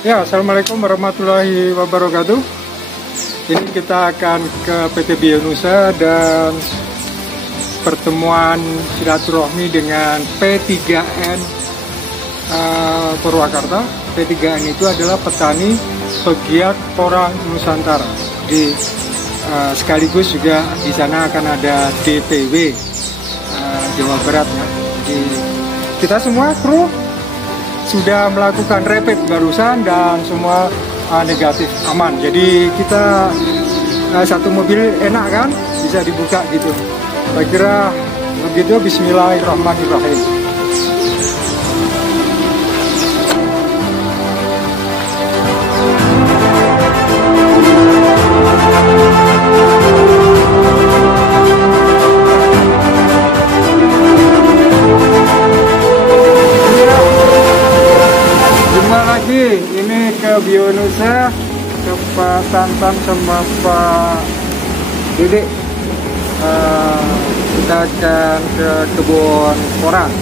Ya, Assalamualaikum warahmatullahi wabarakatuh. Ini kita akan ke PT Bionusa dan pertemuan silaturahmi dengan P3N Purwakarta. P3N itu adalah petani pegiat porang Nusantara. Sekaligus juga di sana akan ada DPW Jawa Barat ya. Jadi kita semua kru sudah melakukan rapid barusan dan semua negatif aman. Jadi kita satu mobil enak kan, bisa dibuka gitu. Saya kira begitu. Bismillahirrahmanirrahim. Ini ke Bionusa, ke Pak Tantan sama Pak Dede. Kita akan ke kebun porang.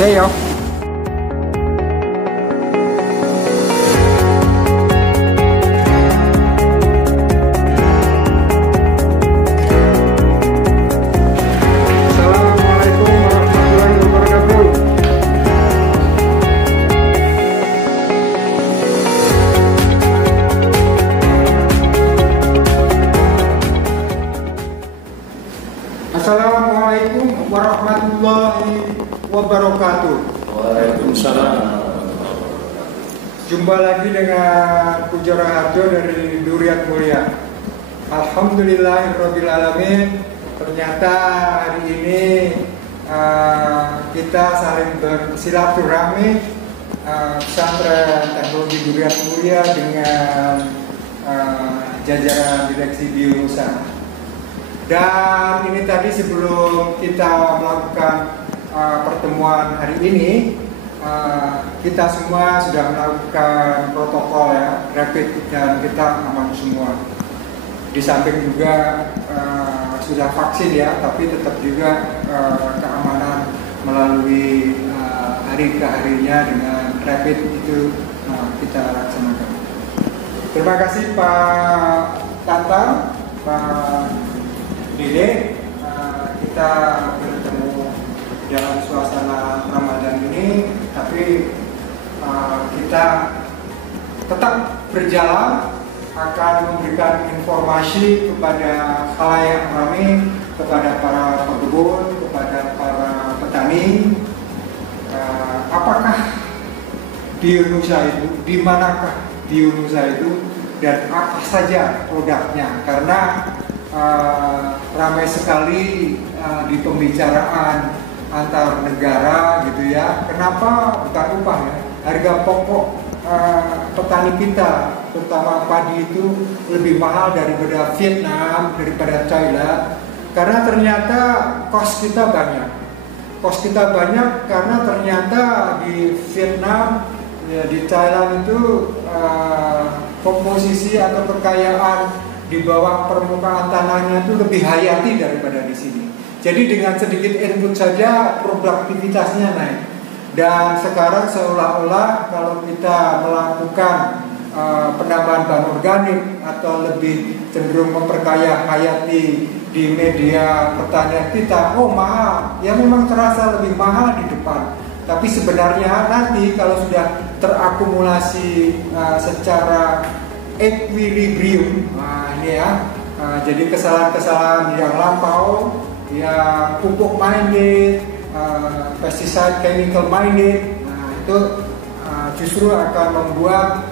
Saya Assalamualaikum warahmatullahi wabarakatuh. Waalaikumsalam. Jumpa lagi dengan Pujo Raharjo dari Durian Mulia. Alhamdulillahirrabbilalamin. Ternyata hari ini kita saling bersilaturahmi pesantren teknologi Durian Mulia dengan jajaran direksi Bionusa. Dan ini tadi sebelum kita melakukan pertemuan hari ini, kita semua sudah melakukan protokol ya, rapid, dan kita aman semua. Di samping juga sudah vaksin ya, tapi tetap juga keamanan melalui hari ke harinya dengan rapid itu kita laksanakan. Terima kasih Pak Tantan, Pak Dede, kita bertemu dalam suasana Ramadan ini, tapi kita tetap berjalan, akan memberikan informasi kepada khalayak ramai, kepada para pekebun, kepada para petani, apakah Bionusa itu, di manakah Bionusa itu, dan apa saja produknya, karena ramai sekali di pembicaraan antar negara gitu ya. Kenapa bukan upah ya? Harga pokok petani kita, terutama padi itu lebih mahal daripada Vietnam, daripada Thailand. Karena ternyata kos kita banyak. Kos kita banyak karena ternyata di Vietnam, ya, di Thailand itu komposisi atau kekayaan di bawah permukaan tanahnya itu lebih hayati daripada di sini. Jadi dengan sedikit input saja produktivitasnya naik. Dan sekarang seolah-olah kalau kita melakukan penambahan bahan organik atau lebih cenderung memperkaya hayati di media pertanian kita, oh mahal, ya memang terasa lebih mahal di depan. Tapi sebenarnya nanti kalau sudah terakumulasi secara equilibrium, ini ya, jadi kesalahan-kesalahan yang lampau, ya pupuk minded, pesticide chemical minded, itu justru akan membuat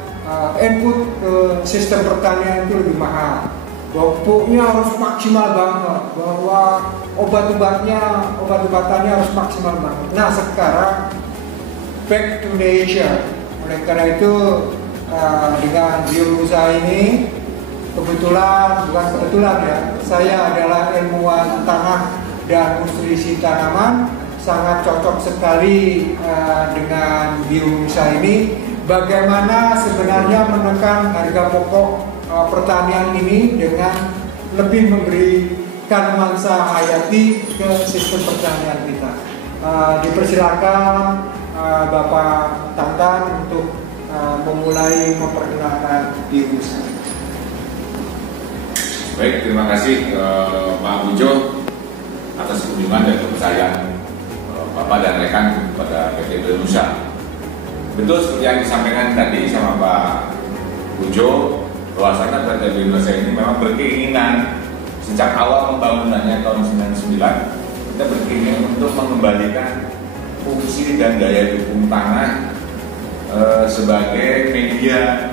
input ke sistem pertanian itu lebih mahal. Bahwa pupuknya harus maksimal banget, bahwa obat-obatannya harus maksimal banget. Nah sekarang back to nature. Oleh karena itu dengan Bionusa ini bukan kebetulan ya, saya adalah ilmuwan tanah dan nutrisi tanaman, sangat cocok sekali dengan Bionusa ini. Bagaimana sebenarnya menekan harga pokok pertanian ini dengan lebih memberikan nuansa hayati ke sistem pertanian kita. Dipersilakan Bapak Tantan untuk mulai memperkenalkan diri saya. Baik, terima kasih Pak Bujo atas kunjungan dan kepercayaan Bapak dan rekan kepada PT Indonesia. Betul seperti yang disampaikan tadi sama Pak Bujo, bahwasanya PT Indonesia ini memang berkeinginan sejak awal pembangunannya tahun 99, kita berkeinginan untuk mengembalikan fungsi dan daya dukung tanah sebagai media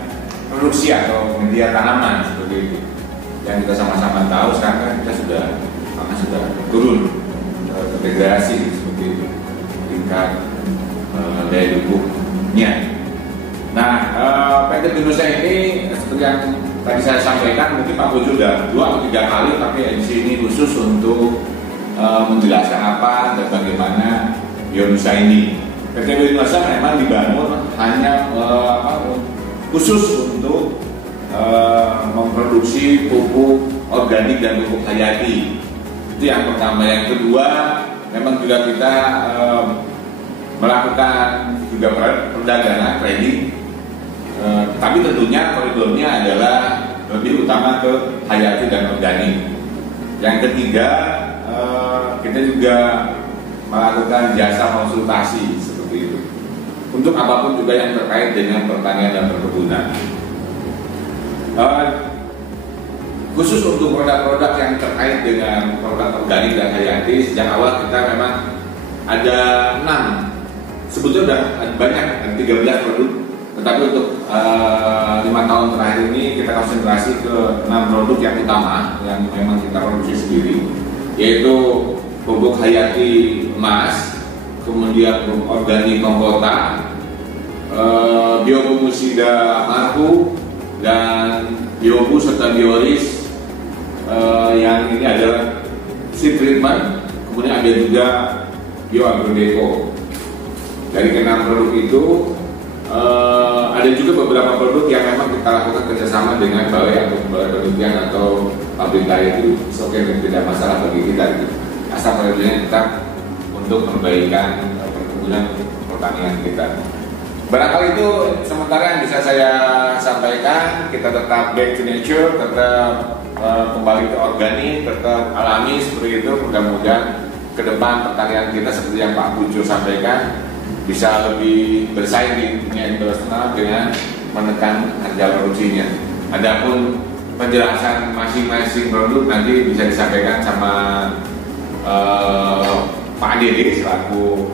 produksi atau media tanaman seperti itu. Yang kita sama-sama tahu sekarang kan kita sudah turun terdegradasi seperti itu tingkat daya dukungnya. Nah, PT Indonesia ini seperti yang tadi saya sampaikan, mungkin Pak Bujo sudah 2 atau 3 kali pakai di sini khusus untuk menjelaskan apa dan bagaimana Bionusa ini. PT Bionusa memang dibangun hanya khusus untuk memproduksi pupuk organik dan pupuk hayati. Itu yang pertama. Yang kedua, memang juga kita melakukan juga perdagangan trading, tapi tentunya koridornya adalah lebih utama ke hayati dan organik. Yang ketiga, kita juga melakukan jasa konsultasi seperti itu untuk apapun juga yang terkait dengan pertanian dan perkebunan. Khusus untuk produk-produk yang terkait dengan produk organik dan hayati, sejak awal kita memang ada 6, sebetulnya sudah banyak, 13 produk, tetapi untuk 5 tahun terakhir ini kita konsentrasi ke 6 produk yang utama yang memang kita produksi sendiri, yaitu pupuk hayati emas, kemudian pupuk organik kompota, biofumusida marhu, dan biobu serta bioris, yang ini adalah seed treatment, kemudian ada juga bioagrodeco. Dari ke-6 produk itu ada juga beberapa produk yang memang kita lakukan kerjasama dengan balai atau balai penelitian atau pemerintah, itu oke, tidak masalah bagi kita gitu. Asal penelitiannya tetap untuk perbaikan perkebunan pertanian kita. Barangkali itu sementara yang bisa saya sampaikan. Kita tetap back to nature, tetap kembali ke organik, tetap alami seperti itu. Mudah-mudahan ke depan pertanian kita seperti yang Pak Bujo sampaikan bisa lebih bersaing di dunia internasional dengan menekan harga produksinya. Adapun penjelasan masing-masing produk nanti bisa disampaikan sama Pak Dede selaku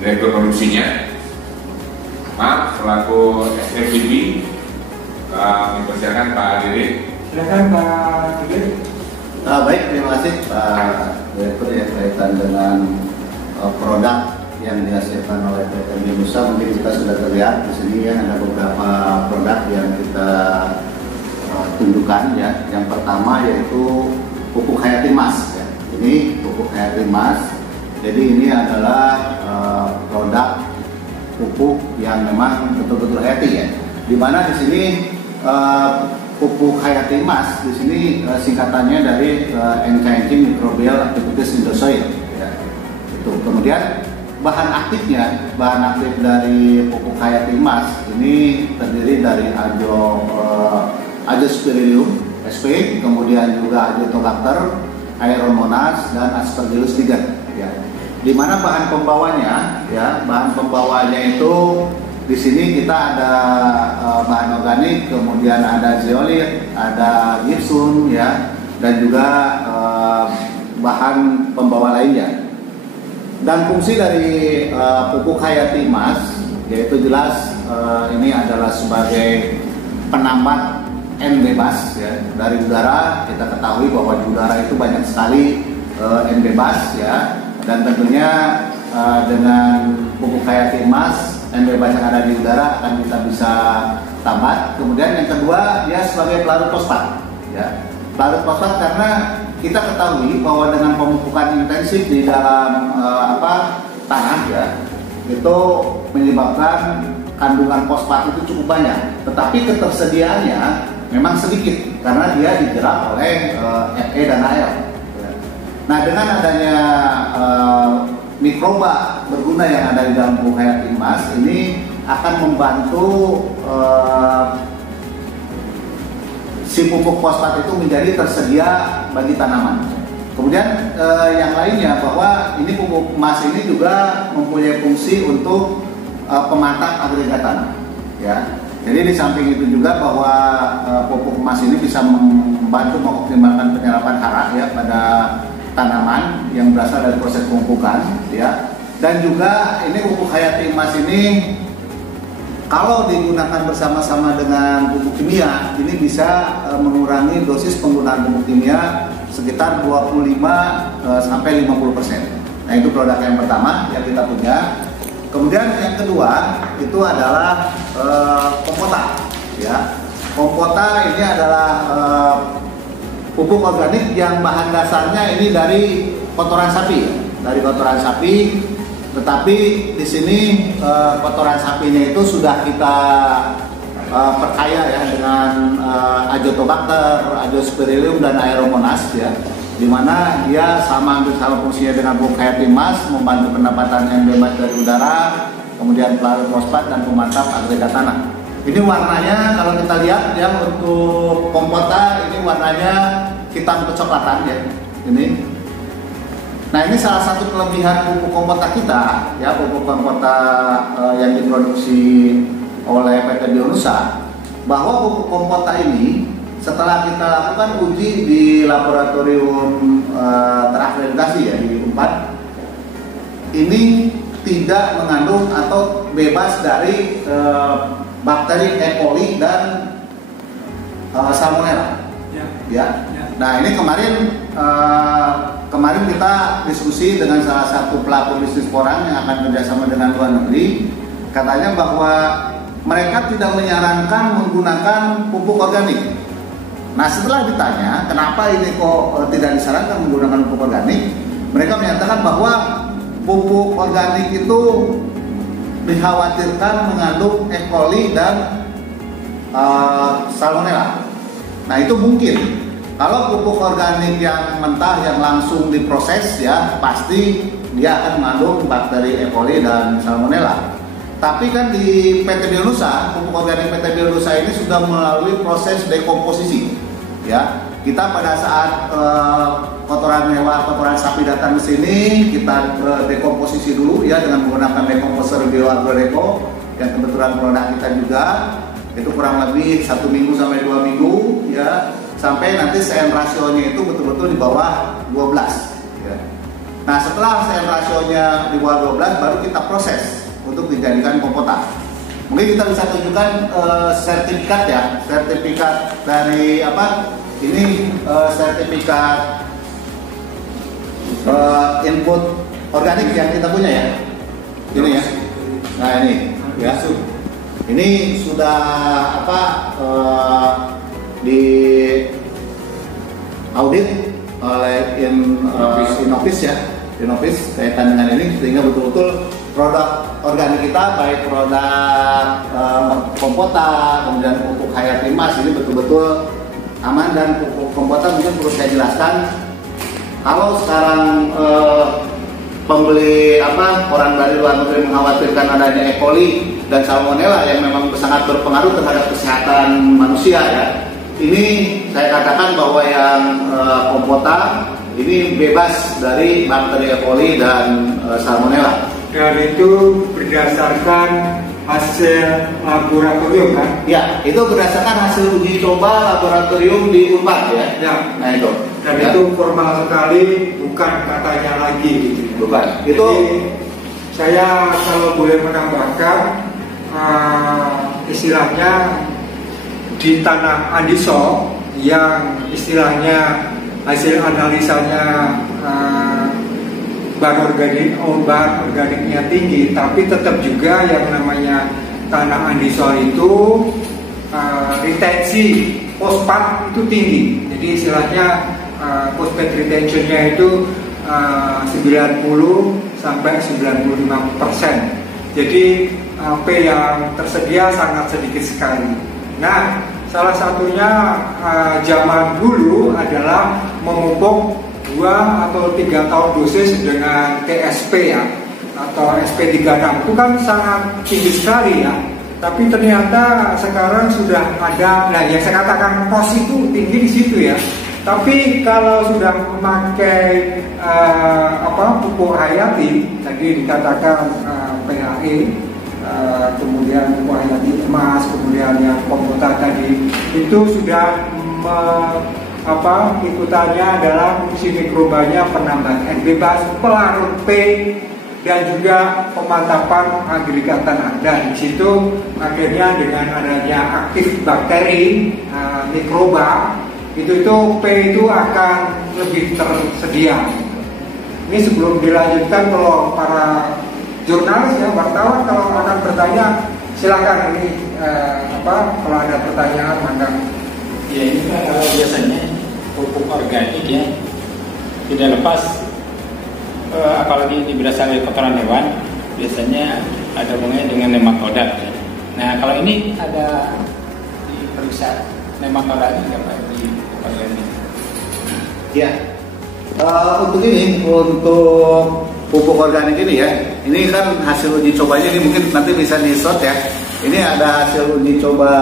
direktur produksinya. Maaf, selaku SMPB, kami persilakan Pak Dede. Silakan Pak Dede. Baik, terima kasih Pak Direktur ya, berkaitan dengan produk yang dihasilkan oleh PT Bionusa. Mungkin kita sudah terlihat di sini ya, ada beberapa produk yang kita tunjukkan ya. Yang pertama yaitu pupuk hayati emas ya. Ini pupuk hayati emas. Jadi ini adalah produk pupuk yang memang betul-betul hayati ya. Di mana di sini pupuk hayati emas di sini singkatannya dari Enhancing Microbial Activities in the Soil ya. Itu. Kemudian bahan aktif dari pupuk hayati emas ini terdiri dari Azospirillum sp, kemudian juga Azotobacter, Aeromonas, dan Aspergillus niger ya. Di mana bahan pembawanya ya, bahan pembawanya itu di sini kita ada bahan organik, kemudian ada zeolit, ada gypsum ya, dan juga bahan pembawa lainnya. Dan fungsi dari pupuk hayati emas yaitu jelas ini adalah sebagai penambat N bebas ya dari udara. Kita ketahui bahwa di udara itu banyak sekali N bebas ya, dan tentunya dengan pupuk hayati emas N bebas yang ada di udara akan kita bisa tambat. Kemudian yang kedua, dia sebagai pelarut fosfat ya. Pelarut fosfat karena kita ketahui bahwa dengan pemupukan intensif di dalam tanah ya, itu menyebabkan kandungan fosfat itu cukup banyak, tetapi ketersediaannya memang sedikit karena dia dijerat oleh Fe dan air. Nah, dengan adanya mikroba berguna yang ada di dalam pupuk hayati emas ini akan membantu si pupuk fosfat itu menjadi tersedia bagi tanaman. Kemudian yang lainnya bahwa ini pupuk emas ini juga mempunyai fungsi untuk pemantap agregat tanah. Ya. Jadi di samping itu juga bahwa pupuk emas ini bisa membantu mengoptimalkan penyerapan hara ya pada tanaman yang berasal dari proses pemupukan ya. Dan juga ini pupuk hayati emas ini kalau digunakan bersama-sama dengan pupuk kimia ini bisa mengurangi dosis penggunaan pupuk kimia sekitar 25 sampai 50%. Nah, itu produk yang pertama yang kita punya. Kemudian yang kedua itu adalah kompota ya. Kompota ini adalah pupuk organik yang bahan dasarnya ini dari kotoran sapi, dari kotoran sapi. Tetapi di sini kotoran sapinya itu sudah kita perkaya ya dengan azotobacter, azospirillum dan aeromonas ya, di mana dia hampir sama fungsinya dengan pupuk hayati emas, membantu pendapatan yang bebas dari udara, kemudian pelarut fosfat dan pemantap agregat tanah. Ini warnanya kalau kita lihat ya untuk kompota ini warnanya hitam kecoklatan ya ini. Nah ini salah satu kelebihan pupuk kompota kita ya, pupuk kompota yang diproduksi oleh PT Bionusa, bahwa pupuk kompota ini setelah kita lakukan uji di laboratorium terakreditasi ya di UNPAD, ini tidak mengandung atau bebas dari bakteri E. coli dan salmonella. Ya. Nah ini kemarin kita diskusi dengan salah satu pelaku bisnis porang yang akan kerjasama dengan luar negeri, katanya bahwa mereka tidak menyarankan menggunakan pupuk organik. Nah setelah ditanya kenapa ini kok tidak disarankan menggunakan pupuk organik, mereka menyatakan bahwa pupuk organik itu dikhawatirkan mengandung E. coli dan salmonella. Nah itu mungkin kalau pupuk organik yang mentah yang langsung diproses ya pasti dia akan mengandung bakteri E. coli dan salmonella. Tapi kan di PT Bionusa, pupuk organik PT Bionusa ini sudah melalui proses dekomposisi ya. Kita pada saat kotoran hewan, kotoran sapi datang ke sini, kita dekomposisi dulu ya dengan menggunakan dekomposer BioAgroDeco yang kebetulan produk kita juga. Itu kurang lebih 1 minggu sampai 2 minggu ya, sampai nanti CN rasionya itu betul-betul di bawah 12 ya. Nah setelah CN rasionya di bawah 12 baru kita proses untuk dijadikan kompota. Mungkin kita bisa tunjukkan sertifikat ya, sertifikat dari apa? Ini sertifikat input organik yang kita punya ya. Ini ya. Nah ini ya. Ini sudah apa di audit oleh Innovis ya. Innovis kaitan dengan ini sehingga betul-betul produk organik kita baik produk kompota kemudian pupuk hayati emas ini betul-betul aman. Dan pupuk kompota mungkin perlu saya jelaskan, kalau sekarang pembeli orang dari luar negeri mengkhawatirkan adanya E. coli dan salmonella yang memang sangat berpengaruh terhadap kesehatan manusia ya, ini saya katakan bahwa yang kompota ini bebas dari bakteri E. coli dan salmonella. Dan itu berdasarkan hasil laboratorium kan? Ya, itu berdasarkan hasil uji coba laboratorium di UNPAD ya. Ya. Nah itu. Dan ya. itu formal sekali, bukan katanya lagi. Bukan. Jadi, itu saya kalau boleh menambahkan, istilahnya di tanah Andiso yang istilahnya hasil analisanya bahan organiknya tinggi, tapi tetap juga yang namanya tanah Andiso itu retensi fosfat itu tinggi. Jadi istilahnya phosphate retentionnya itu 90 sampai 95%. Jadi P yang tersedia sangat sedikit sekali. Nah, salah satunya zaman dulu adalah memupuk 2 atau 3 tahun dosis dengan TSP ya, atau SP36 itu kan sangat tinggi sekali ya. Tapi ternyata sekarang sudah ada, nah yang saya katakan pos itu tinggi di situ ya. Tapi kalau sudah memakai pupuk hayati, tadi dikatakan PHE, kemudian pupuk hayati emas, kemudian yang kompotat tadi, itu sudah ikutannya adalah fungsi mikrobanya penambahan N bebas, pelarut P, dan juga pemantapan agregat tanah. Dan di situ akhirnya dengan adanya aktif bakteri, mikroba, itu P itu akan lebih tersedia. Ini sebelum dilanjutkan, kalau para jurnalis ya, wartawan kalau akan bertanya, silakan ini kalau ada pertanyaan maka. Ya ini kan kalau biasanya pupuk organik ya tidak lepas apalagi berasal dari kotoran hewan, biasanya ada hubungannya dengan nematoda. Nah kalau ini ada diperiksa nematoda nggak Pak di organik? Ya, untuk pupuk organik ini ya, ini kan hasil uji cobanya, ini mungkin nanti bisa di-shot ya. Ini ada hasil uji coba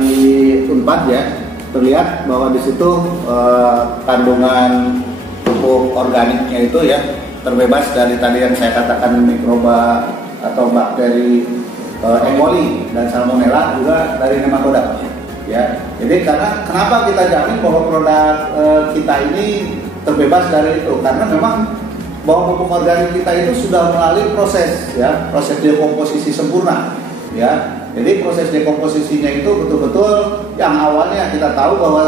di Unpad ya. Terlihat bahwa di situ kandungan pupuk organiknya itu ya terbebas dari tadi yang saya katakan mikroba atau bakteri E. coli dan salmonella, juga dari nematoda ya. Jadi kenapa kita jamin bahwa produk kita ini terbebas dari itu, karena memang bahwa pupuk organik kita itu sudah melalui proses dekomposisi sempurna ya. Jadi proses dekomposisinya itu betul-betul yang awalnya kita tahu bahwa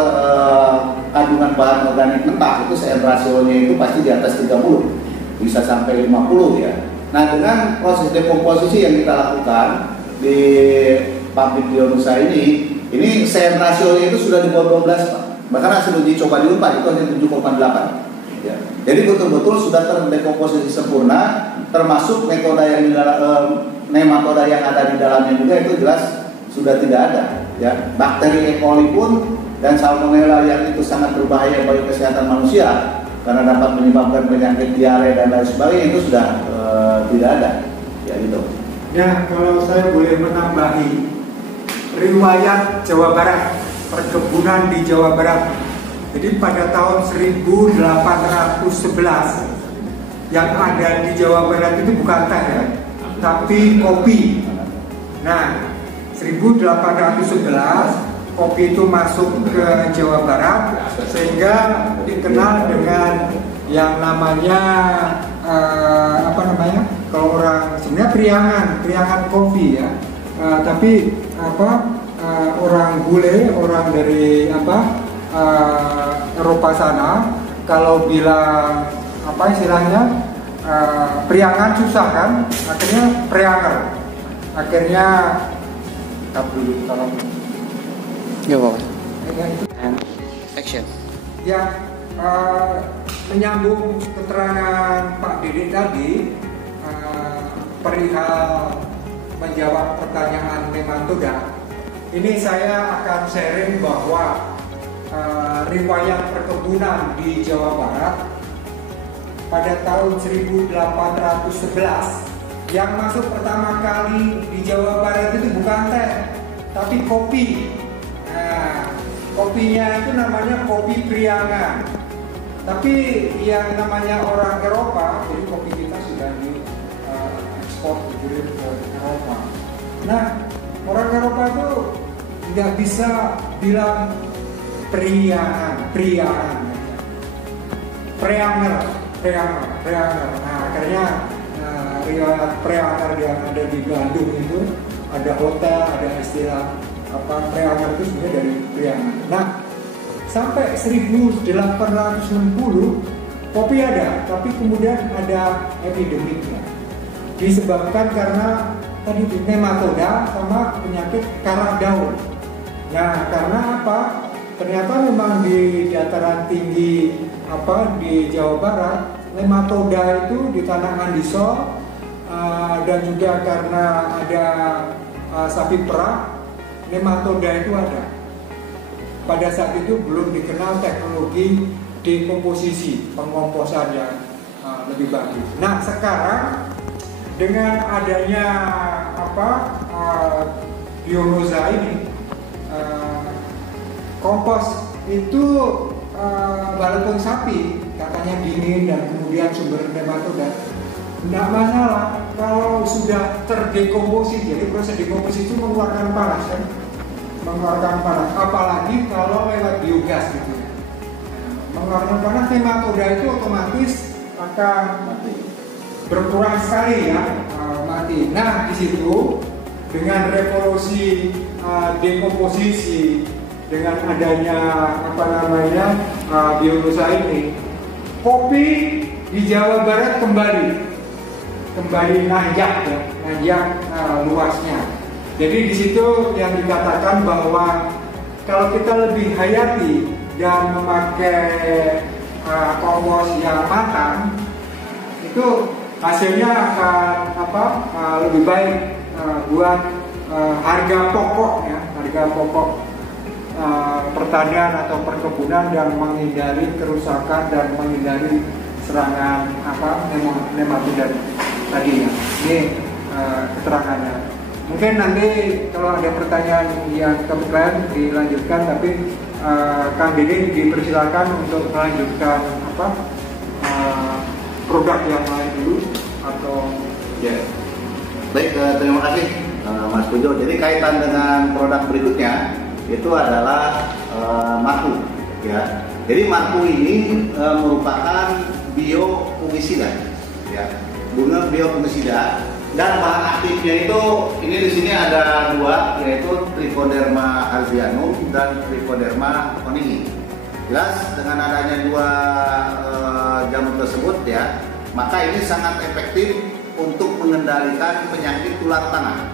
kandungan bahan organik mentah itu CN rasionya itu pasti di atas 30, bisa sampai 50 ya. Nah dengan proses dekomposisi yang kita lakukan di pabrik Bionusa ini CN rasionya itu sudah di bawah 12 Pak. Bahkan hasil uji coba di Unpad itu hanya 7,8 ya. Jadi betul-betul sudah terdekomposisi sempurna, termasuk nematoda yang ada di dalamnya juga itu jelas sudah tidak ada ya. Bakteri E. coli pun dan salmonella yang itu sangat berbahaya bagi kesehatan manusia karena dapat menyebabkan penyakit diare dan lain sebagainya itu sudah tidak ada ya gitu. Ya, kalau saya boleh menambahi riwayat Jawa Barat, perkebunan di Jawa Barat. Jadi pada tahun 1811 yang ada di Jawa Barat itu bukan teh ya, tapi kopi. Nah, 1811 kopi itu masuk ke Jawa Barat sehingga dikenal dengan yang namanya kalau orang sebenarnya priangan kopi ya. Tapi orang bule, orang dari Eropa sana kalau bilang istilahnya priangan susah kan, akhirnya prianger, akhirnya dulu tolong ya Pak. Action ya. Menyambung keterangan Pak Dede tadi perihal menjawab pertanyaan nematoda, ini saya akan sharing bahwa riwayat perkebunan di Jawa Barat pada tahun 1811 yang masuk pertama kali di Jawa Barat itu bukan teh tapi kopi. Nah, kopinya itu namanya kopi priangan. Tapi yang namanya orang Eropa, jadi kopi kita sudah diekspor dikirim ke Eropa. Nah, orang Eropa itu nggak bisa bilang priangan, preanger. Nah, akhirnya riwayat preanger yang ada di Bandung itu ada hotel, ada istilah preanger itu sebenarnya dari priangan. Nah, sampai 1860 kopi ada, tapi kemudian ada epidemiknya disebabkan karena tadi nematoda sama penyakit karah daun. Nah, karena apa? Ternyata memang di dataran tinggi di Jawa Barat nematoda itu di tanah Andisol dan juga karena ada sapi perah, nematoda itu ada. Pada saat itu belum dikenal teknologi dekomposisi, pengomposan yang lebih bagus. Nah, sekarang dengan adanya bionoza ini, kompos itu walaupun sapi katanya dingin dan kemudian sumber nematoda, tidak masalah kalau sudah terdekomposisi. Jadi proses dekomposisi itu mengeluarkan panas kan, mengeluarkan panas, apalagi kalau lewat biogas gitu ya. Mengeluarkan panas, nematoda itu otomatis akan berkurang sekali ya, mati. Nah di situ dengan revolusi dekomposisi, dengan adanya bionoza ini, kopi di Jawa Barat kembali nanjak ya, nanjak luasnya. Jadi di situ yang dikatakan bahwa kalau kita lebih hayati dan memakai kompos yang matang, itu hasilnya akan lebih baik buat harga pokok ya, harga pokok pertanian atau perkebunan, dan menghindari kerusakan dan menghindari serangan nematoda tadi ya. Ini keterangannya. Mungkin nanti kalau ada pertanyaan yang kemudian dilanjutkan, tapi Kang Dede dipersilakan untuk melanjutkan produk yang lain dulu atau ya. Baik, terima kasih Mas Pujo. Jadi kaitan dengan produk berikutnya itu adalah marku ya. Jadi marku ini merupakan biofungisida ya, guna biofungisida, dan bahan aktifnya itu ini di sini ada dua, yaitu Trichoderma harzianum dan Trichoderma oningi. Jelas dengan adanya dua jamur tersebut ya, maka ini sangat efektif untuk mengendalikan penyakit tular tanah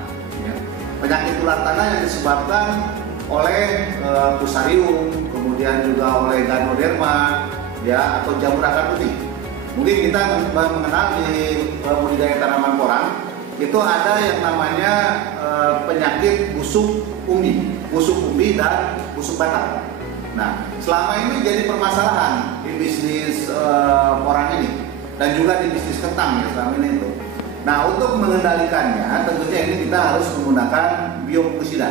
ya. Penyakit tular tanah yang disebabkan oleh Fusarium, kemudian juga oleh Ganoderma ya, atau jamur akar putih. Mungkin kita mengenal di budidaya tanaman porang itu ada yang namanya penyakit busuk umbi dan busuk batang. Nah, selama ini jadi permasalahan di bisnis porang ini dan juga di bisnis kentang ya selama ini itu. Nah, untuk mengendalikannya tentunya ini kita harus menggunakan biofungisida,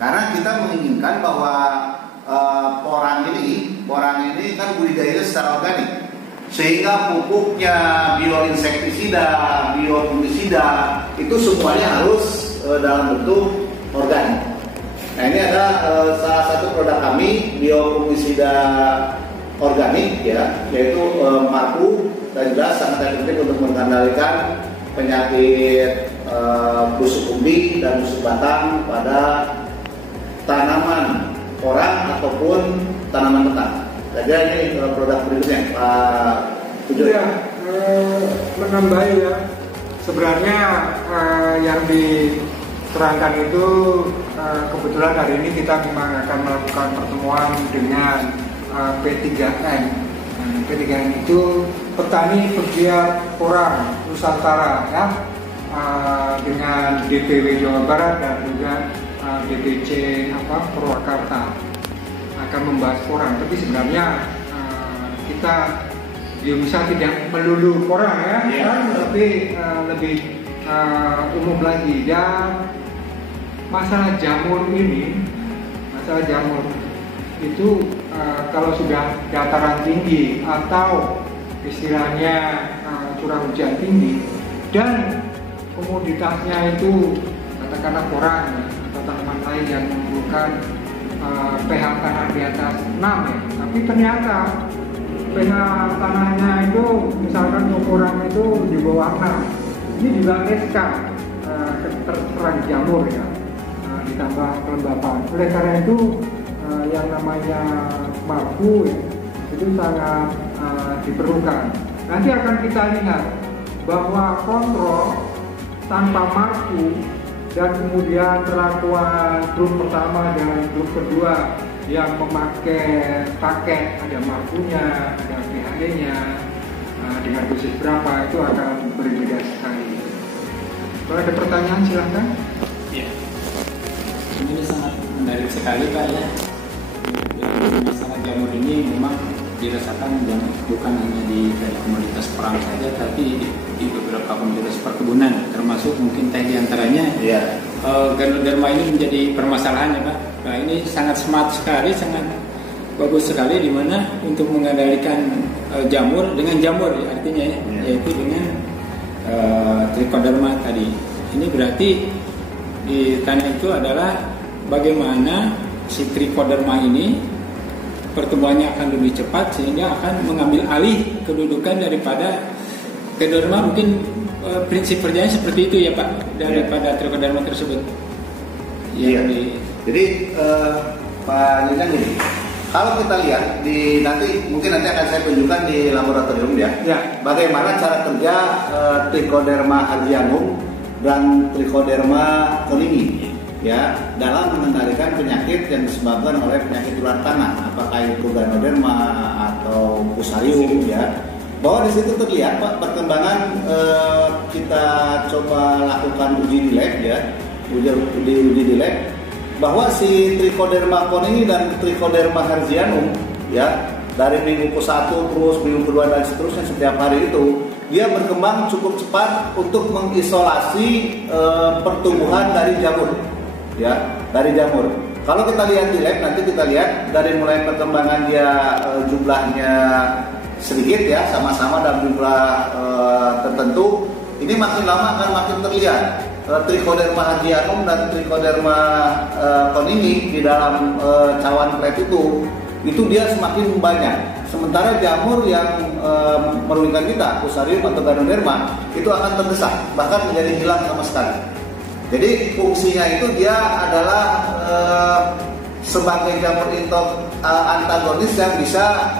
karena kita menginginkan bahwa porang ini kan budidaya secara organik, sehingga pupuknya, bioinsektisida, biofungisida itu semuanya harus dalam bentuk organik. Nah, ini ada salah satu produk kami, biofungisida organik ya, yaitu marku, dan jelas sangat efektif untuk mengendalikan penyakit busuk umbi dan busuk batang pada tanaman porang ataupun tanaman kentang. Saya ini produk berikutnya, Pak Pujo. Ya, menambahi ya. Sebenarnya yang diterangkan itu kebetulan hari ini kita memang akan melakukan pertemuan dengan P3N. P3N itu petani pegiat porang Nusantara ya, dengan DPW Jawa Barat dan juga DPC Purwakarta akan membahas porang. Tapi sebenarnya kita bisa tidak melulu porang ya, kan? Tapi lebih umum lagi. Dan masalah jamur itu kalau sudah dataran tinggi atau istilahnya curah hujan tinggi dan komoditasnya itu katakanlah porang atau tanaman lain yang memerlukan pH tanah di atas 6 ya, tapi ternyata pH tanahnya itu misalkan ukuran itu di bawah 6, ini juga riskan terserang jamur ya, ditambah kelembapan. Oleh karena itu yang namanya marku ya, itu sangat diperlukan. Nanti akan kita lihat bahwa kontrol tanpa marku dan kemudian perlakuan grup pertama dan grup kedua yang memakai paket ada markunya, ada PHE-nya, dengan dosis berapa, itu akan berbeda sekali. Kalau ada pertanyaan silahkan. Ya, ini sangat menarik sekali Pak ya. Masalah jamur ini memang dirasakan bukan hanya di komoditas perang saja, tapi di beberapa komoditas perkebunan, termasuk mungkin teh diantaranya. Iya. Ganoderma ini menjadi permasalahan ya Pak. Nah ini sangat smart sekali, sangat bagus sekali di mana untuk mengendalikan jamur dengan jamur artinya ya, yaitu dengan trichoderma tadi. Ini berarti di tanah itu adalah bagaimana si trichoderma ini pertumbuhannya akan lebih cepat sehingga akan mengambil alih kedudukan daripada Ganoderma. Mungkin prinsip kerjanya seperti itu ya Pak, daripada trichoderma tersebut. Iya. Jadi Pak Nina gini, kalau kita lihat di nanti akan saya tunjukkan di laboratorium ya. Bagaimana cara kerja Trichoderma harzianum dan Trichoderma konimi ya dalam mengendalikan penyakit yang disebabkan oleh penyakit ular tanah, apakah itu Ganoderma atau Fusarium ya. Bahwa di situ terlihat Pak perkembangan, kita coba lakukan uji di lab ya, uji di lab bahwa si Trichoderma konimi dan Trichoderma harzianum ya dari minggu ke-1 terus minggu kedua dan seterusnya setiap hari itu dia berkembang cukup cepat untuk mengisolasi pertumbuhan dari jamur ya, dari jamur. Kalau kita lihat di lab nanti kita lihat dari mulai perkembangan dia jumlahnya sedikit ya, sama-sama dalam jumlah tertentu, ini makin lama akan makin terlihat Trichoderma harzianum dan Trichoderma konimi di dalam cawan plet itu dia semakin banyak. Sementara jamur yang merugikan kita, Fusarium atau Ganoderma, itu akan terdesak, bahkan menjadi hilang sama sekali. Jadi fungsinya itu dia adalah sebagai jamur antagonis yang bisa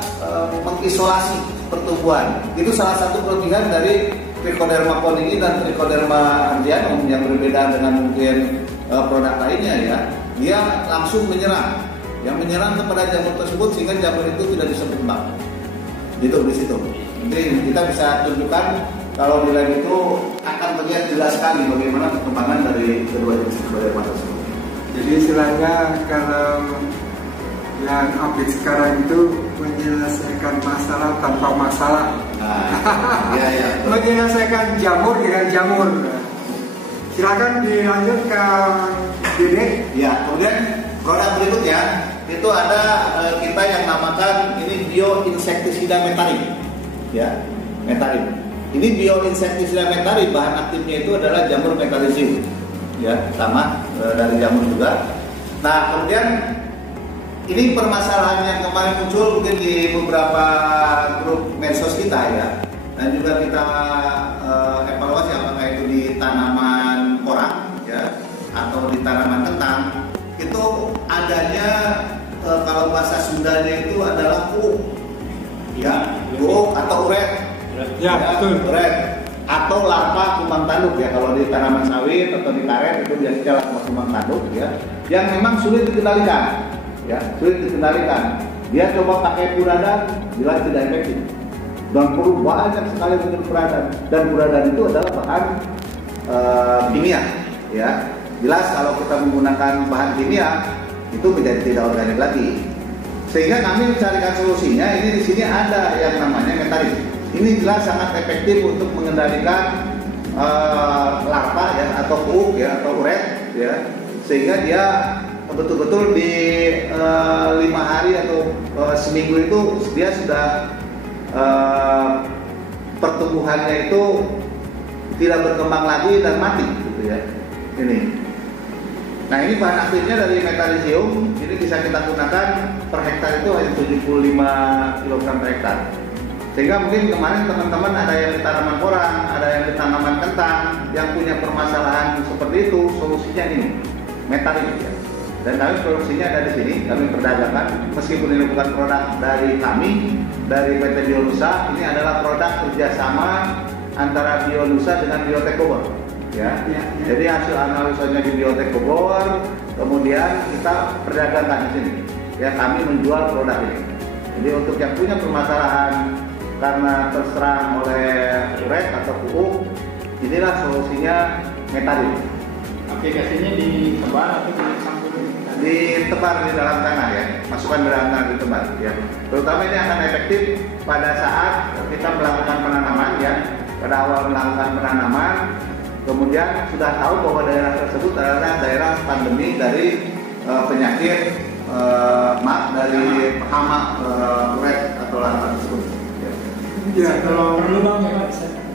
mengisolasi pertumbuhan. Itu salah satu kelebihan dari Trichoderma konimi dan Trichoderma harzianum yang berbeda dengan mungkin produk lainnya ya. Dia langsung menyerang, yang menyerang kepada jamur tersebut sehingga jamur itu tidak bisa berkembang. Gitu di situ. Jadi kita bisa tunjukkan kalau di lab itu akan terlihat jelas sekali bagaimana perkembangan dari kedua jenis Trichoderma tersebut. Jadi istilahnya kalau yang update sekarang itu menyelesaikan masalah tanpa masalah. Iya. Menyelesaikan jamur dengan jamur. Silakan dilanjut ke Dede. Ya, kemudian produk berikutnya itu ada kita yang namakan ini bioinsektisida metarim. Ya, metarim. Ini bioinsektisida metarim, bahan aktifnya itu adalah jamur Metallizium. Ya, sama dari jamur juga. Nah, kemudian ini permasalahan yang kemarin muncul mungkin di beberapa grup medsos kita ya, dan juga kita evaluasi apakah itu di tanaman porang ya atau di tanaman kentang, itu adanya kalau bahasa Sundanya itu adalah uuk ya, uuk atau uret ya, betul. Uret atau larva kumbang tanduk ya, kalau di tanaman sawit atau di karet itu biasanya larva kumbang tanduk ya, yang memang sulit dikendalikan. Ya, sulit dikendalikan. Dia coba pakai puradan, jelas tidak efektif. Dan perlu banyak sekali untuk puradan. Dan puradan itu adalah bahan kimia. Ya, jelas kalau kita menggunakan bahan kimia itu menjadi tidak organik lagi. Sehingga kami mencarikan solusinya. Ini di sini ada yang namanya metarim. Ini jelas sangat efektif untuk mengendalikan larva ya atau uuk ya atau uret ya, sehingga dia betul-betul di 5 hari atau seminggu itu dia sudah pertumbuhannya itu tidak berkembang lagi dan mati gitu ya. Ini. Nah, ini bahan aktifnya dari Metallizium. Ini bisa kita gunakan per hektar itu hanya 75 kg per hektar. Sehingga mungkin kemarin teman-teman ada yang di tanaman porang, ada yang di tanaman kentang yang punya permasalahan seperti itu, solusinya ini Metarim ya. Dan kami produksinya ada di sini, kami perdagangkan. Meskipun ini bukan produk dari kami, dari PT Bionusa, ini adalah produk kerjasama antara Bionusa dengan Biotek Bogor. Ya. Jadi hasil analisanya di Biotek Bogor, kemudian kita perdagangkan di sini. Ya, kami menjual produk ini. Jadi untuk yang punya permasalahan karena terserang oleh uret atau uuk, inilah solusinya Metarim. Aplikasinya di kebun atau di samping? Di ditebar di dalam tanah ya, masukkan di dalam tanah ditebar ya. Terutama ini akan efektif pada saat kita melakukan penanaman ya, pada awal melakukan penanaman, kemudian sudah tahu bahwa daerah tersebut adalah daerah pandemi dari penyakit dari hama red atau larva tersebut. Ya, kalau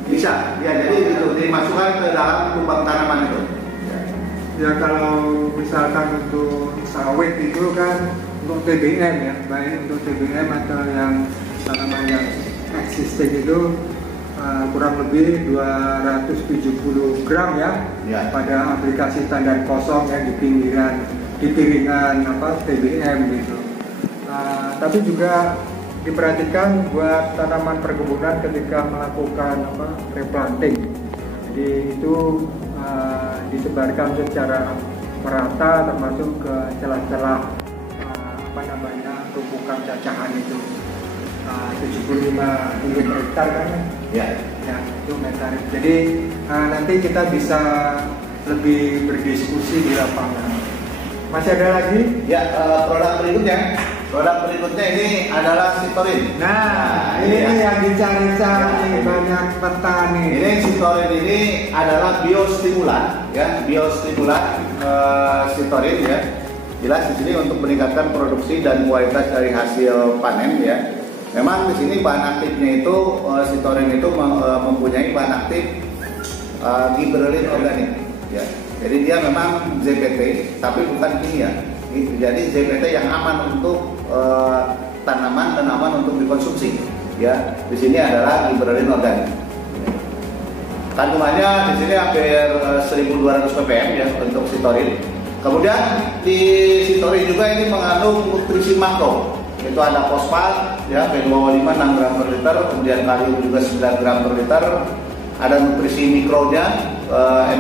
Bisa, ya jadi itu dimasukkan ke dalam lubang tanaman itu. ya kalau misalkan untuk sawit itu kan untuk TBM ya, baik untuk TBM atau yang tanaman yang existing itu kurang lebih 270 gram ya, pada aplikasi tandan kosong ya di piringan TBM gitu. Tapi juga diperhatikan buat tanaman perkebunan ketika melakukan replanting. Jadi itu disebarkan secara merata termasuk ke celah-celah tumpukan cacahan itu 75 kilo per hektar kan ya, itu meter. Jadi nanti kita bisa lebih berdiskusi di lapangan. Masih ada lagi? Ya, produk berikutnya ini adalah Sitorin. Nah, ini yang dicari-cari banyak petani. Ini Sitorin ini adalah biostimulan, ya, biostimulan Sitorin ya. Jelas di sini untuk meningkatkan produksi dan kualitas dari hasil panen ya. Memang di sini bahan aktifnya itu Sitorin itu mempunyai bahan aktif gibberellin organik, ya. Jadi dia memang ZPT, tapi bukan kimia. Jadi ZPT yang aman untuk tanaman dan aman untuk dikonsumsi. Ya, di sini adalah gibberellin organik. Kandungannya di sini hampir 1.200 ppm ya untuk Sitorin. Kemudian di Sitorin juga ini mengandung nutrisi makro. Itu ada fosfat, ya, P2O5 6 gram per liter, kemudian kalium juga 9 gram per liter. Ada nutrisi mikronya,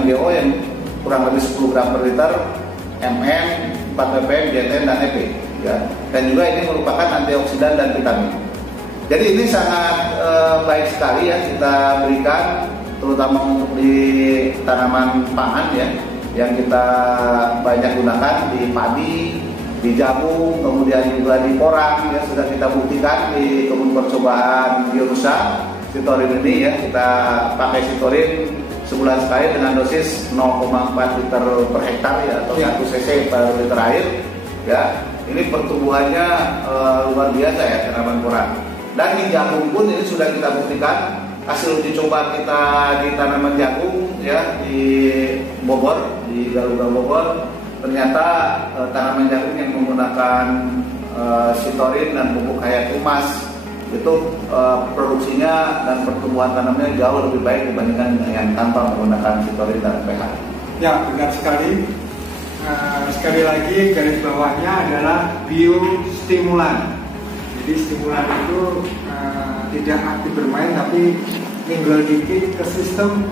MgO yang kurang lebih 10 gram per liter, Mn, 4 ppm, biotin dan EP. Ya. Dan juga ini merupakan antioksidan dan vitamin. Jadi ini sangat baik sekali ya kita berikan, terutama untuk di tanaman pangan ya, yang kita banyak gunakan di padi, di jagung, kemudian juga di porang ya, sudah kita buktikan di kebun percobaan Bionusa. Sitorin ini ya, kita pakai Sitorin sebulan sekali dengan dosis 0,4 liter per hektar ya, atau 1 cc per liter air ya. Ini pertumbuhannya luar biasa ya tanaman porang. Dan di jagung pun ini sudah kita buktikan hasil uji coba kita di tanaman jagung ya, di Bogor, di Garuda Bogor. Ternyata tanaman jagung yang menggunakan Sitorin dan pupuk Hayati Emas itu produksinya dan pertumbuhan tanamannya jauh lebih baik dibandingkan yang tanpa menggunakan Sitorin dan pH. Ya, benar sekali. Sekali lagi garis bawahnya adalah biostimulan. Jadi stimulan itu tidak aktif bermain, tapi tinggal dikit ke sistem,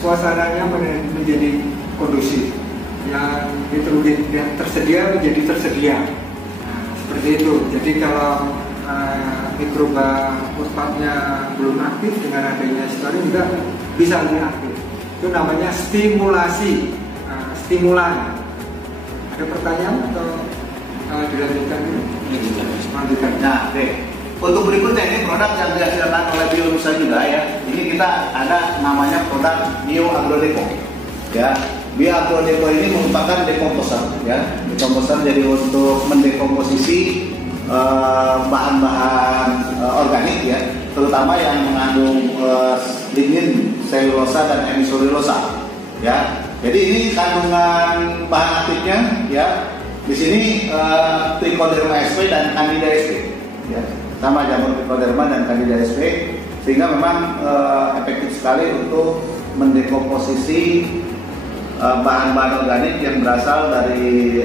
suasananya menjadi kondusif. Yang tersedia menjadi tersedia. Seperti itu. Jadi kalau mikroba fosfatnya belum aktif, dengan adanya Sitorin juga bisa lebih aktif. Itu namanya stimulasi, stimulan. Ada pertanyaan atau dilanjutkan dulu? Lanjutkan. Nah, oke. Untuk berikutnya ini produk yang dihasilkan oleh Bionusa juga ya. Ini kita ada namanya produk BioAgroDeco. Ya, BioAgroDeco ini merupakan dekomposer ya. Dekomposer jadi untuk mendekomposisi bahan-bahan organik ya, terutama yang mengandung lignin, selulosa dan hemiselulosa ya. Jadi ini kandungan bahan aktifnya ya. Di sini Trichoderma sp dan Candida sp ya. Sama jamur Trichoderma dan Candida sp, sehingga memang efektif sekali untuk mendekomposisi bahan-bahan organik yang berasal dari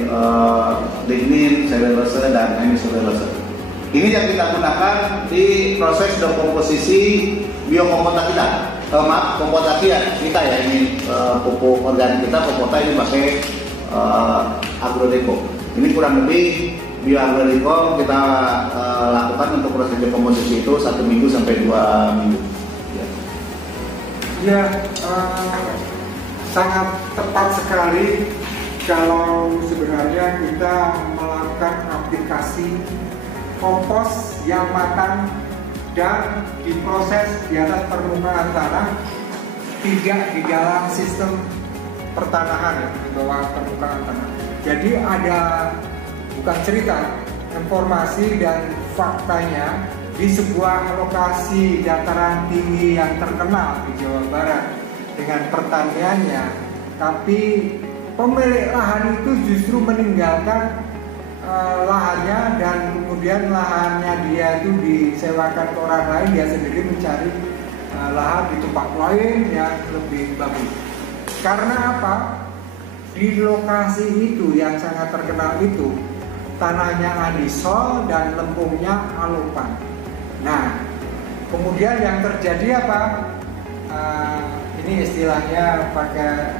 lignin, selulosa dan hemiselulosa. Ini yang kita gunakan di proses dekomposisi biokompota kita. Kompotasi ya kita ya, ini pupuk organik kita, kompota ini pakai AgroDeco. Ini kurang lebih BioAgroDeco kita lakukan untuk proses dekomposisi itu 1 minggu sampai 2 minggu. Ya, sangat tepat sekali kalau sebenarnya kita melakukan aplikasi kompos yang matang dan diproses di atas permukaan tanah, tidak di dalam sistem pertanahan di bawah permukaan tanah. Jadi ada, bukan cerita, informasi dan faktanya di sebuah lokasi dataran tinggi yang terkenal di Jawa Barat dengan pertaniannya, tapi pemilik lahan itu justru meninggalkan lahannya dan kemudian lahannya dia itu disewakan ke orang lain, dia sendiri mencari lahan di tempat lain yang lebih bagus. Karena apa? Di lokasi itu yang sangat terkenal itu tanahnya andisol dan lempungnya alupan. Nah, kemudian yang terjadi apa? Ini istilahnya pakai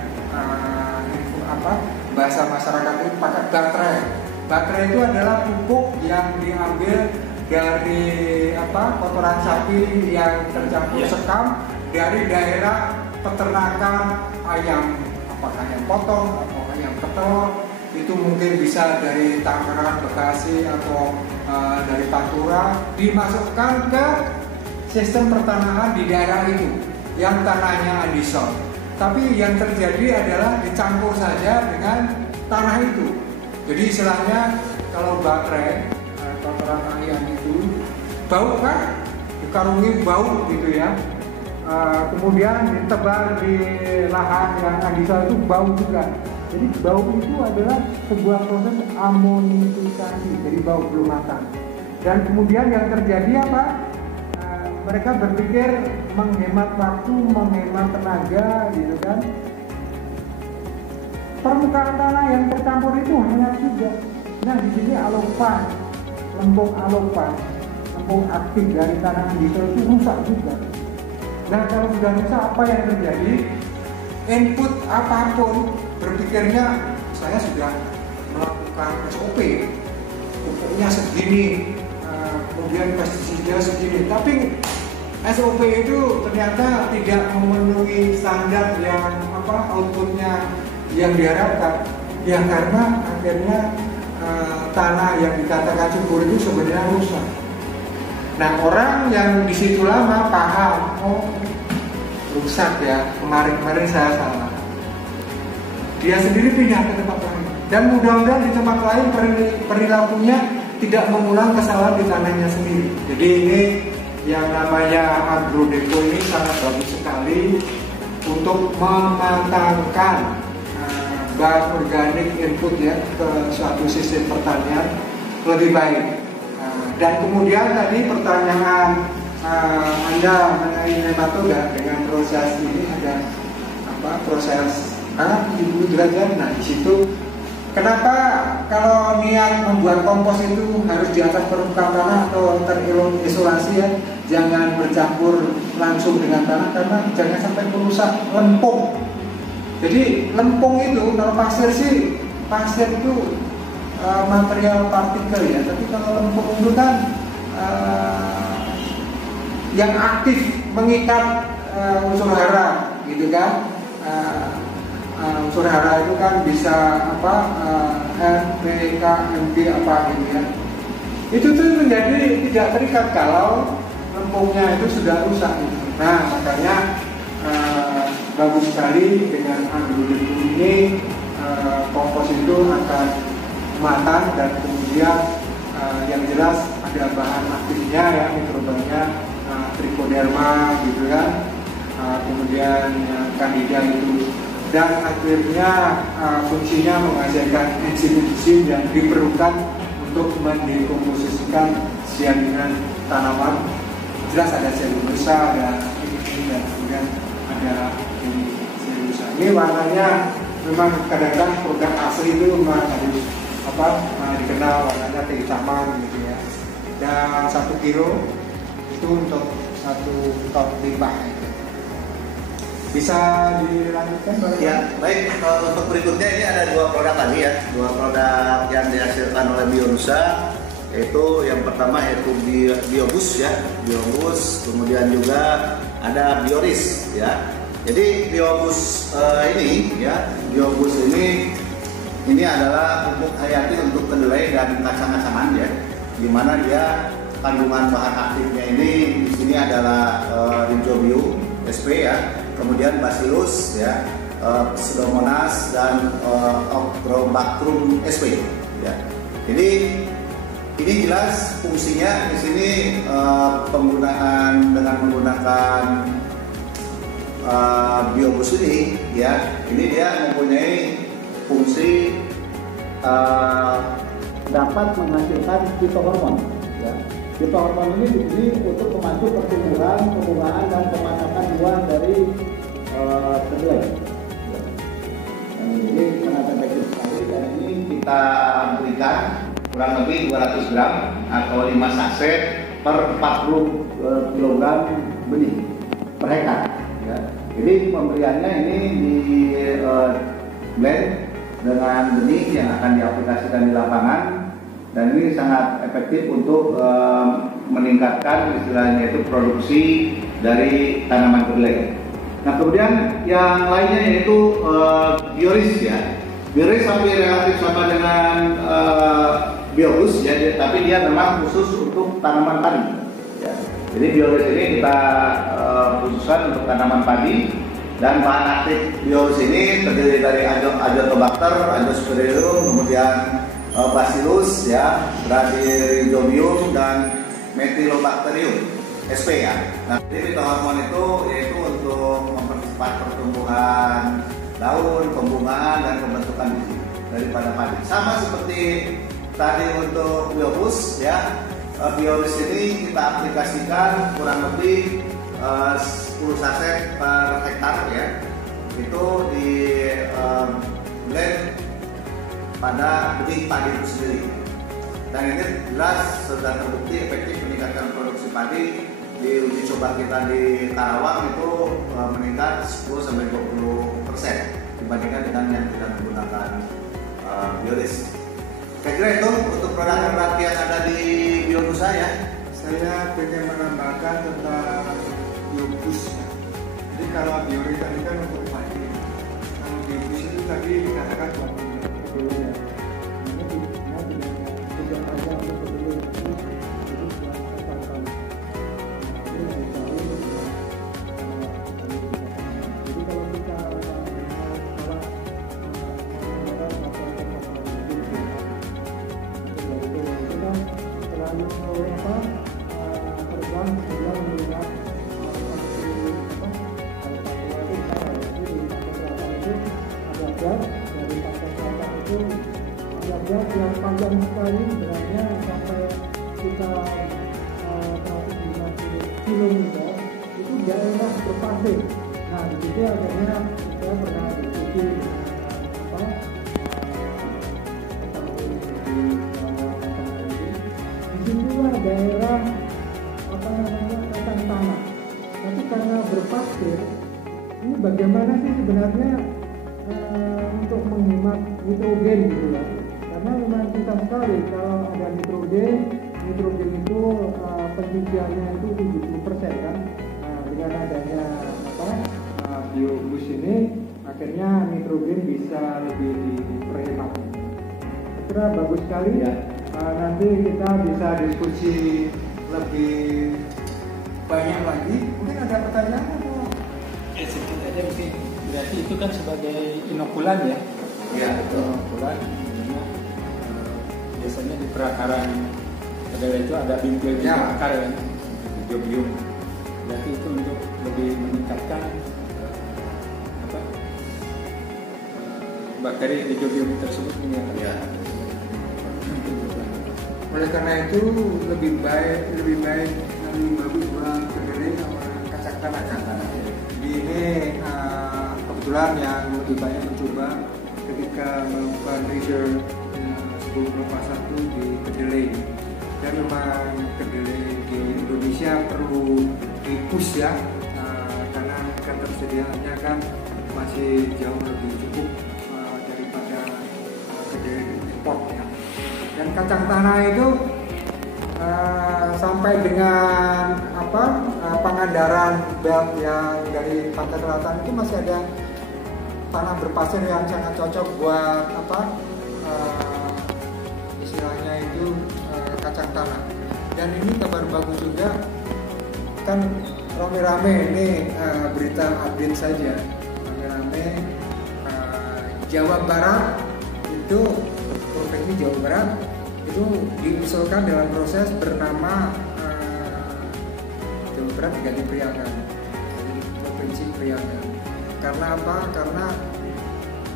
bahasa masyarakat itu pakai baterai. Baterai itu adalah pupuk yang diambil dari kotoran sapi yang tercampur sekam dari daerah peternakan ayam, apakah ayam potong atau ayam petelur. Itu mungkin bisa dari Tangerang, Bekasi atau dari Pantura, dimasukkan ke sistem pertanahan di daerah itu yang tanahnya andisol. Tapi yang terjadi adalah dicampur saja dengan tanah itu. Jadi istilahnya kalau baterai kotoran ayam itu bau kan, dikarungi bau gitu ya. Kemudian ditebar di lahan yang andisol itu bau juga. Jadi bau itu adalah sebuah proses amonifikasi, jadi bau belum matang. Dan kemudian yang terjadi apa? Mereka berpikir menghemat waktu, menghemat tenaga, gitu kan. Permukaan tanah yang tercampur itu hangat juga. Nah di sini alupan, lempung alupan, lempung aktif dari tanah andisol itu rusak juga. Nah kalau sudah rusak, apa yang terjadi? Input apapun, berpikirnya saya sudah melakukan SOP, pupuknya segini, kemudian pestisida segini, tapi SOP itu ternyata tidak memenuhi standar yang outputnya yang diharapkan, ya karena akhirnya tanah yang dikatakan subur itu sebenarnya rusak. Nah orang yang di situ lama paham, oh rusak ya, kemarin saya salah. Dia sendiri pindah ke tempat lain. Dan mudah-mudahan di tempat lain perilakunya tidak mengulang kesalahan di tanahnya sendiri. Jadi ini yang namanya agrodeco ini sangat bagus sekali untuk mematangkan bahan organik input ya ke suatu sistem pertanian lebih baik. Dan kemudian tadi pertanyaan Anda mengenai nematoda dengan proses ini ada proses Ibu derajat. Nah di situ kenapa kalau niat membuat kompos itu harus di atas permukaan tanah atau terisolasi ya, jangan bercampur langsung dengan tanah karena jangan sampai merusak lempung. Jadi lempung itu kalau pasir sih, pasir itu material partikel ya, tapi kalau lempung itu kan yang aktif mengikat unsur hara gitu kan. Unsur hara itu kan bisa NPK, MP apa gitu ya. Itu tuh menjadi tidak terikat kalau lempungnya itu sudah rusak gitu. Nah makanya bagus sekali dengan agrodeco ini, kompos itu akan matang dan kemudian yang jelas ada bahan aktifnya ya, mikrobanya trichoderma gitu kan, kemudian candida itu, dan akhirnya fungsinya menghasilkan enzim-enzim yang diperlukan untuk mendekomposisikan sianingan tanaman. Jelas ada selulosa, ada ini dan kemudian ada ini selulosa. Ini warnanya memang kadang-kadang produk asli itu memang harus dikenal warnanya kehitaman gitu ya. Dan 1 kilo itu untuk 1 ton limbah. Bisa dilanjutkan Pak? Ya, baik. Untuk berikutnya ini ada 2 produk tadi ya, 2 produk yang dihasilkan oleh Bionusa, yaitu yang pertama yaitu Biobus ya, Biobus, kemudian juga ada Bioris ya. Jadi Biobus ini ya, Biobus ini ini adalah pupuk hayati untuk kedelai dan kacang-kacangan ya, di mana dia kandungan bahan aktifnya ini di sini adalah Rhizobium sp ya, kemudian Bacillus ya, Pseudomonas dan Agrobacterium sp ya. Jadi ini jelas fungsinya di sini penggunaan dengan menggunakan Biobus ini ya, ini dia mempunyai fungsi dapat menghasilkan fitohormon ya. Fitohormon ini diberi untuk memacu pertumbuhan, pembungaan dan pemanasan buah dari kedelai ya. Ini sangat efektif sekali, dan ini kita berikan kurang lebih 200 gram atau 5 saset per 40 kg benih per hektar ya. Jadi pemberiannya ini di blend dengan benih yang akan diaplikasikan di lapangan, dan ini sangat efektif untuk meningkatkan istilahnya itu produksi dari tanaman kedelai. Nah kemudian yang lainnya yaitu Bioris ya. Bioris hampir relatif sama dengan Biobus ya, tapi dia memang khusus untuk tanaman padi ya. Jadi Bioris ini kita khususkan untuk tanaman padi, dan bahan aktif Bioris ini terdiri dari Azotobacter, Azospirillum, kemudian Bacillus ya, Rhizobium dan Methylobacterium sp ya. Nah, jadi fitohormon itu yaitu untuk mempercepat pertumbuhan daun, pembungaan dan pembentukan biji daripada padi. Sama seperti tadi untuk Biobus ya, Bioris ini kita aplikasikan kurang lebih 10 saset per hektar ya, itu di blend pada benih padi itu sendiri, dan ini jelas sudah terbukti efektif meningkatkan produksi padi. Di uji coba kita di Karawang itu meningkat 10-20% dibandingkan dengan yang tidak menggunakan Bioris. Kira-kira itu untuk produk-produk yang ada di Bionusa ya. Saya ingin menambahkan tentang Biobus. Jadi kalau Bioris tadi kan untuk padi, kalau Biobus itu tadi dikatakan bahwa kedelai. Tidak ada untuk kedelai. Jadi kalau kita dari pantai selatan itu ada yang panjang sekali, sebenarnya sampai kita 150 km itu daerah berpasir. Nah di situ akhirnya saya pernah diskusi disitulah daerah kacang tanah, tapi karena berpasir ini bagaimana sih sebenarnya untuk menghemat nitrogen gitu ya, karena memang susah sekali kalau ada nitrogen itu penyuciannya itu 70% kan. Nah dengan adanya Biobus ini akhirnya nitrogen bisa lebih diperhemat. Kira bagus sekali ya. Nanti kita bisa diskusi lebih banyak lagi. Mungkin ada pertanyaan atau? Ya sedikit aja mungkin. Berarti itu kan sebagai inokulan ya? Iya, inokulan. Biasanya di perakaran kedelai itu ada bintil di akar ya, Rhizobium. Berarti itu untuk lebih meningkatkan bakteri Rhizobium tersebut ini ya. Oleh karena itu lebih bagus buat kedelai sama kacang tanah. Jadi ini kebetulan yang lebih banyak mencoba ketika melakukan research sebelum Nova 1 di kedelai. Dan memang kedelai di Indonesia perlu di-push ya, karena ketersediaannya kan masih jauh lebih cukup daripada kedelai import ya. Dan kacang tanah itu sampai dengan Pangandaran belt yang dari pantai selatan itu masih ada tanah berpasir yang sangat cocok buat istilahnya itu kacang tanah. Dan ini kabar bagus juga, kan rame-rame ini berita update saja. Rame-rame Jawa Barat itu, provinsi Jawa Barat itu diusulkan dalam proses bernama Jawa Barat diganti Priangan, jadi provinsi Priangan. Karena apa? Karena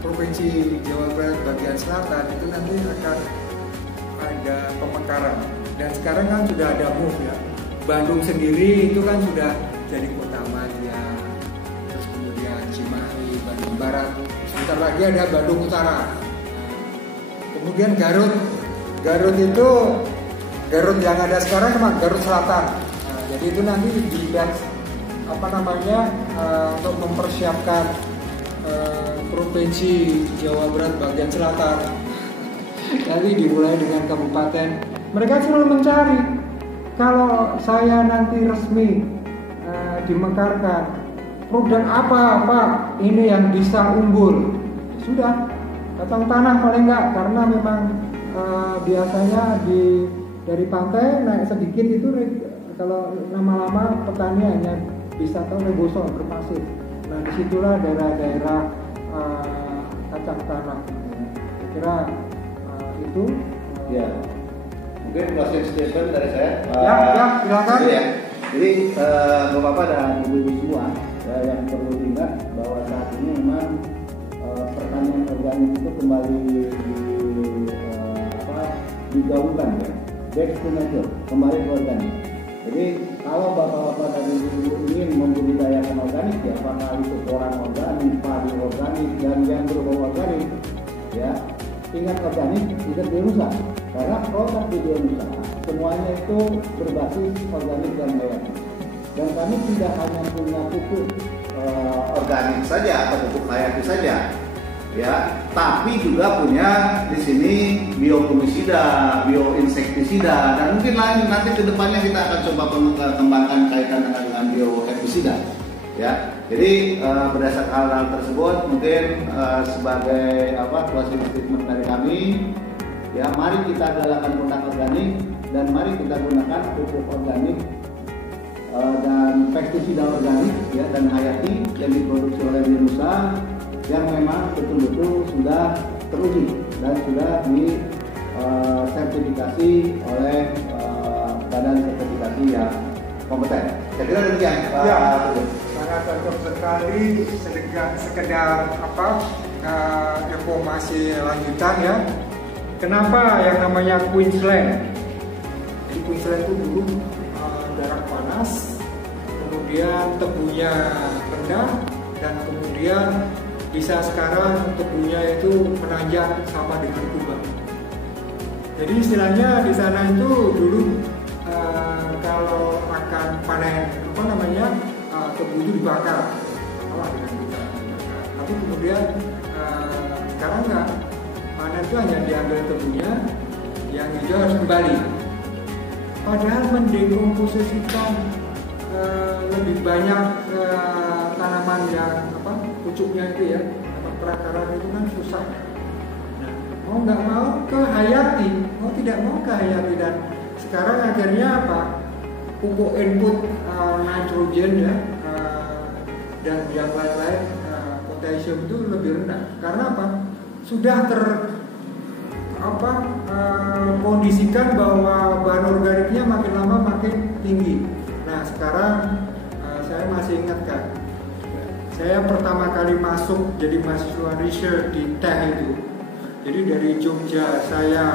provinsi Jawa Barat bagian selatan itu nanti akan ada pemekaran. Dan sekarang kan sudah ada move ya. Bandung sendiri itu kan sudah jadi kota madya. Terus kemudian Cimahi, Bandung Barat. Sebentar lagi ada Bandung Utara. Kemudian Garut. Garut itu, Garut yang ada sekarang cuma Garut Selatan. Nah, jadi itu nanti untuk mempersiapkan provinsi Jawa Barat bagian selatan. Nanti dimulai dengan kabupaten. Mereka selalu mencari. Kalau saya nanti resmi dimekarkan, produk apa ini yang bisa unggul? Sudah, kacang tanah paling enggak, karena memang biasanya dari pantai naik sedikit itu kalau lama-lama petani hanya bisa tahu Reboso berpasir. Nah disitulah daerah-daerah kacang tanah. Saya kira itu. Ya. Mungkin closing statement dari saya. Ya, silakan. Ya. Jadi Bapak dan Ibu semua yang perlu diingat bahwa saat ini memang pertanian organik itu kembali digaungkan ya, back to nature, kembali ke organik. Jadi kalau bapak-bapak dan ibu-ibu ingin membudidayakan organik ya, apakah itu koran organik, padi organik, dan yang berbau organik, ya ingat organik tidak dirusak, karena produk di Indonesia semuanya itu berbasis organik dan hayati. Dan kami tidak hanya punya pupuk organik saja atau pupuk hayati saja, ya, tapi juga punya di sini biofumisida, bioinsektisida, dan mungkin nanti kedepannya kita akan coba kembangkan kaitan dengan bioherbisida, ya. Jadi berdasarkan hal-hal tersebut mungkin sebagai closing statement dari kami, ya, mari kita galakkan produk organik dan mari kita gunakan pupuk organik dan pestisida organik, ya, dan hayati yang diproduksi oleh Indonesia, yang memang betul-betul sudah teruji dan sudah disertifikasi oleh badan sertifikasi yang kompeten. Saya kira demikian. Ya, sangat cocok sekali. Sekedar informasi lanjutan ya. Kenapa yang namanya Queensland? Di Queensland itu dulu daerah panas, kemudian tebunya rendah, dan kemudian bisa sekarang tebunya itu menanjak sama dengan Kuba. Jadi istilahnya di sana itu dulu kalau akan panen tebu itu dibakar, kalah dengan kita. Tapi kemudian sekarang enggak, panen itu hanya diambil tebunya, yang hijau harus kembali. Padahal mendekomposisikan lebih banyak tanaman yang pucuknya itu ya, perakaran itu kan susah. Nah, mau nggak mau ke hayati, mau tidak mau ke hayati, dan sekarang akhirnya pupuk input nitrogen ya dan yang lain-lain potasium itu lebih rendah. Karena sudah kondisikan bahwa bahan organiknya makin lama makin tinggi. Nah sekarang saya masih ingatkan, saya pertama kali masuk jadi mahasiswa research di teh itu. Jadi dari Jogja saya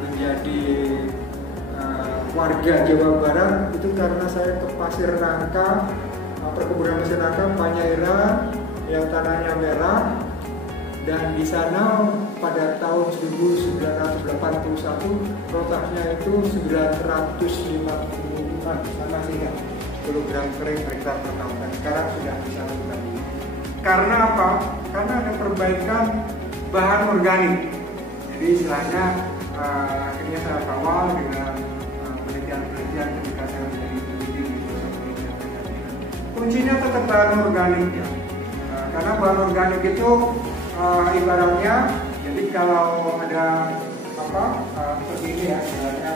menjadi warga Jawa Barat itu karena saya ke Pasir Nangka, perkebunan Pasir Nangka, Panyaira yang tanahnya merah, dan di sana pada tahun 1981 rotasnya itu 950 sana sehingga kilogram kering per hektar per tahun, dan sekarang sudah bisa lebih tinggi. Karena apa? Karena ada perbaikan bahan organik. Jadi istilahnya akhirnya saya kawal dengan penelitian ketika saya menjadi peneliti di penelitian. Kuncinya tetap bahan organik ya. Karena bahan organik itu ibaratnya jadi kalau ada seperti ini ya, misalnya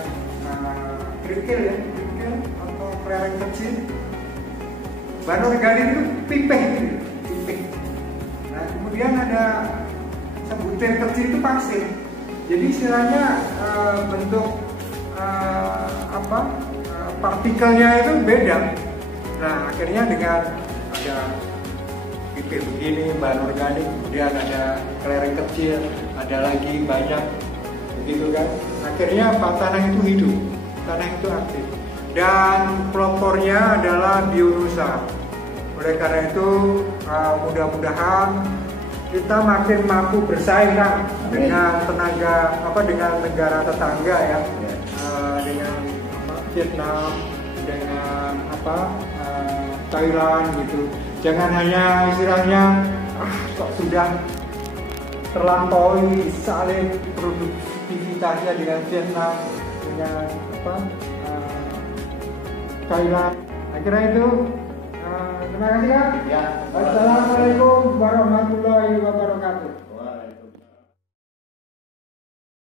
kerikil atau kelereng kecil, bahan organik itu pipih gitu, pipih. Nah kemudian ada sebutir kecil itu pasir. Jadi istilahnya bentuk partikelnya itu beda. Nah akhirnya dengan ada pipih begini bahan organik, kemudian ada kelereng kecil, ada lagi banyak begitu kan. Akhirnya tanah itu hidup, tanah itu aktif. Dan pelopornya adalah bionusa. Oleh karena itu mudah-mudahan kita makin mampu bersaing kan dengan dengan negara tetangga ya, dengan Vietnam, dengan Thailand gitu. Jangan hanya istilahnya kok sudah terlampaui saling produktivitasnya dengan Vietnam, dengan Thailand. Akhirnya itu terima kasih kan. Ya. Assalamualaikum warahmatullahi wabarakatuh.